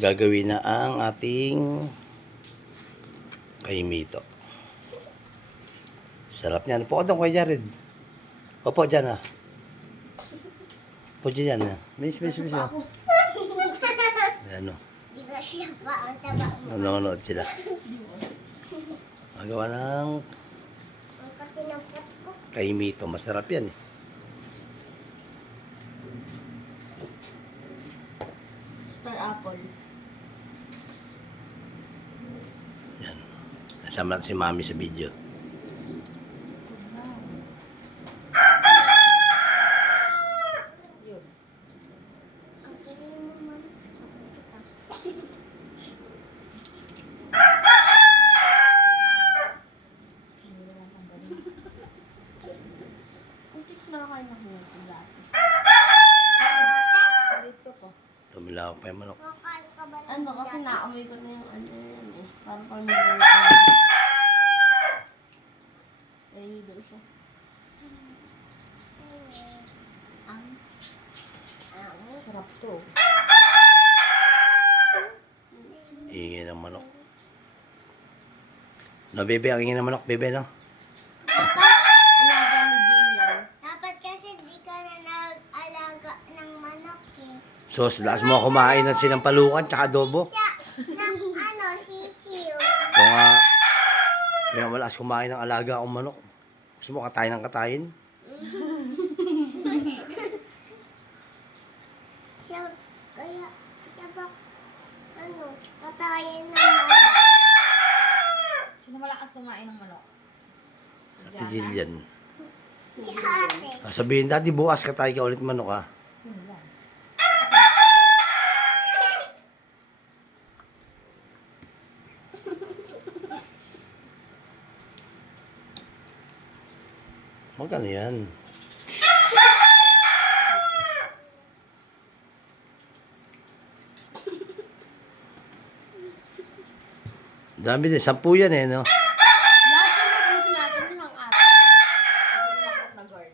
Gagawin na ang ating kaimito. Sarap niyan. Upo ka doon, Kuya Jared. Opo dyan ah. Opo dyan ah. Miss. Ano? Di ba siya pa ang taba mo? Nanonood sila. Magawa ng Ang katinapot ko. kaimito. Masarap yan eh. Star apple. Yan. Nasama natin si Mami sa video. Yun. Ang kilig mo man. Untik na kayo nakuha sa dati. Dito po. Tumila pa yung manok. Makain ka ba ng Ano kasi dati? naamoy ko na yung ano yan eh. Parang pang nilalaman. Ayun daw siya. Ang sarap to. Ingin ng manok. No, bebe. Ang ingin ng manok, bebe, no? Alaga ni Jillian. Dapat kasi di ka na nag-alaga ng manok eh. So, lakas mo kumain ng sinampalukan tsaka adobo. Siya, ng sisiyo. Kung kaya malakas kumain ng alaga akong manok. Gusto mo katayin ng katayin? Siya ba, katayin ng manok. Sino malakas kumain ng manok? Ate Jillian. Si ate. Sabihin dati bukas katay ka ulit manok ha. Yun lang. Magkano yan? Dami din. 10 yan eh, no? Lahat yung nabus natin yun ang ate. Nakot na guard.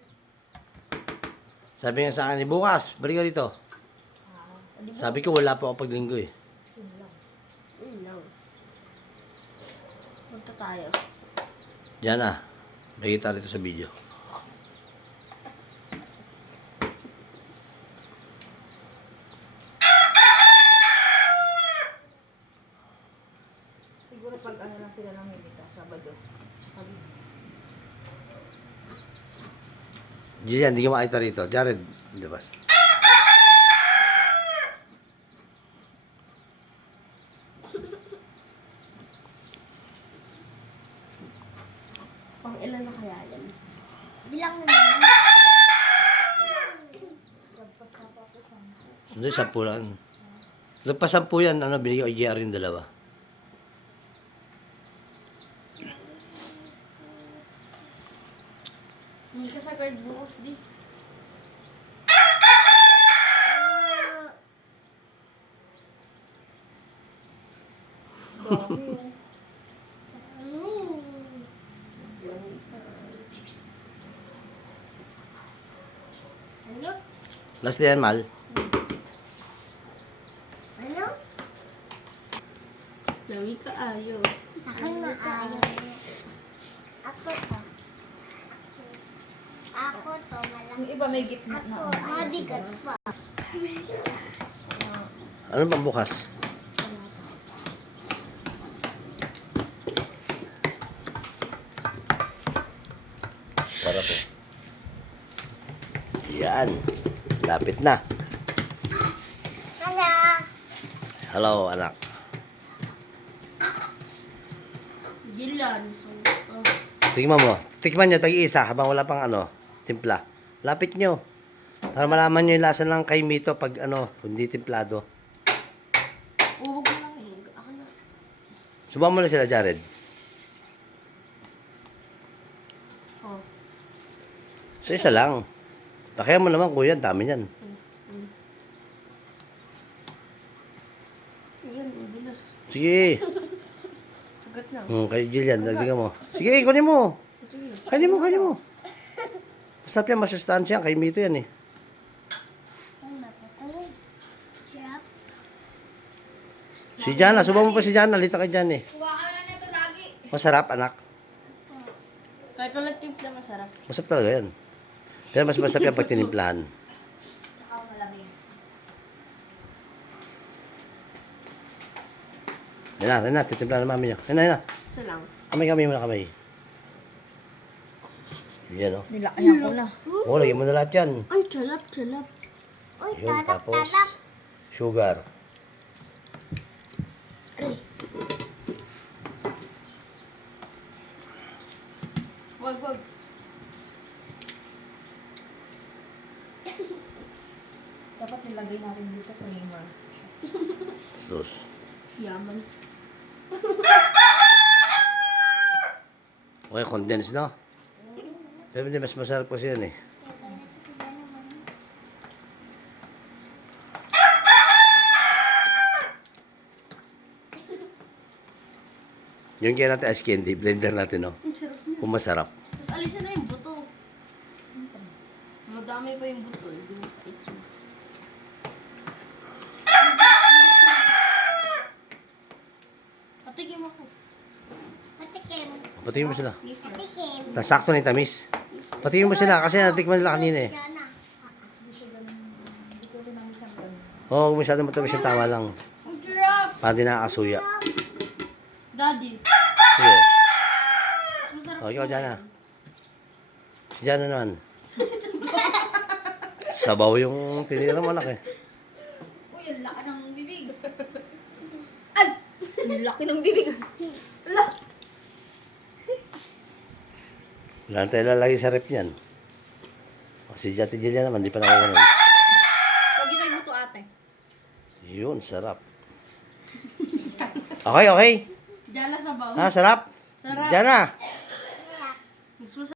Sabi nga sa akin, bukas, balik ka dito. Di ba? Sabi ko, wala pa ako paglinggo eh. Yun lang. Yun lang. Punta tayo. Diyan ah. Nakikita rito sa video. Siguro pag ano lang sila ng Milita, Sabado. Tsaka Jillian, hindi ka makita rito. Jared, labas. pang ilan na kaya yan? Bilang naman. Lagpas na pa ako sa Sandali, 10 lang. Lagpas 10 yan, ano, binigyan ko i-GR yung dalawa. Hindi ka sa guard bukas, di. Dami yun. Ano? Last na yan, Mal. Ano? Dami ka ayo. Akin na ayaw. Ako to. Ako to, malaki. Yung iba may gitna Ako, na. mabigat pa. Ano bang bukas? Para po. Yan. Lapit na. Hala. Hello, anak. Gilan. So, Tikman mo. Tikman nyo, tag-iisa habang wala pang ano, timpla. Lapit nyo. Para malaman nyo yung lasa ng kaimito pag ano, hindi timplado. uwag mo lang eh. Ako na. Subukan mo na sila, Jared. Oh. So, isa lang. Takaya mo naman, kuya. Dami yan. Yan, bilas. Sige. Agat lang. Kay Jillian, dagdagan mo. Sige, kunin mo. Sige. Kainin mo. Masarap yan, masustansya yan. Kaimito yan eh. Ay, mapatuloy. Sarap. Si Jana, subukan mo pa si Jana. Lita kay Jana eh. Kuha ka na nito lagi. Masarap, anak. Kahit walang timpla, masarap. Masarap talaga yan. Pero mas masarap yan pag tinimplahan. Tsaka malamig. Yan na. Titimplahan na mami niya. Yan na. Ito lang. Kamay muna kamay. Yan o. Nilakayan ko na. Oh, lagyan mo na lahat yan. Ay, chalap. Uy, Yun, talap, tapos talap. sugar. Wag. Dapat nilagay natin dito creamer. Sus. Yaman. Okay, condensed no? Pero hindi, mas masarap kasi yan eh. Kaya ganito sila naman. Yung kaya natin ice candy, blender natin no? Ang sarap niya. Kung masarap. Tapos alisin na yung buto. Madami pa yung buto. Hindi mo pa ito. Patikim ako. Patikim. Patingin mo sila. Patikim. Nasakto na yung tamis. Patingin mo sila kasi natikman nila kanina eh. Jana. Hindi ko din namin siyang ganun. Oo, kung masyadong matamis yung tama lang. Ang sarap! Para di nakakasuya. Daddy. Sige. Masarap O, ikaw po dyan na. yan. Diyan na naman. Sabaw yung tinira mo anak eh. Uy, ang laki ng bibig. Ay! Ang laki ng bibig. Ala! Wala na tayo lalagay sa rep niyan. Si Jati Jilia naman, di pa nakakaroon. Huwag yung may buto ate. Yun, sarap. Okay. Diyan na sabaw. Ah, sarap. Sarap. Diyan na. Mas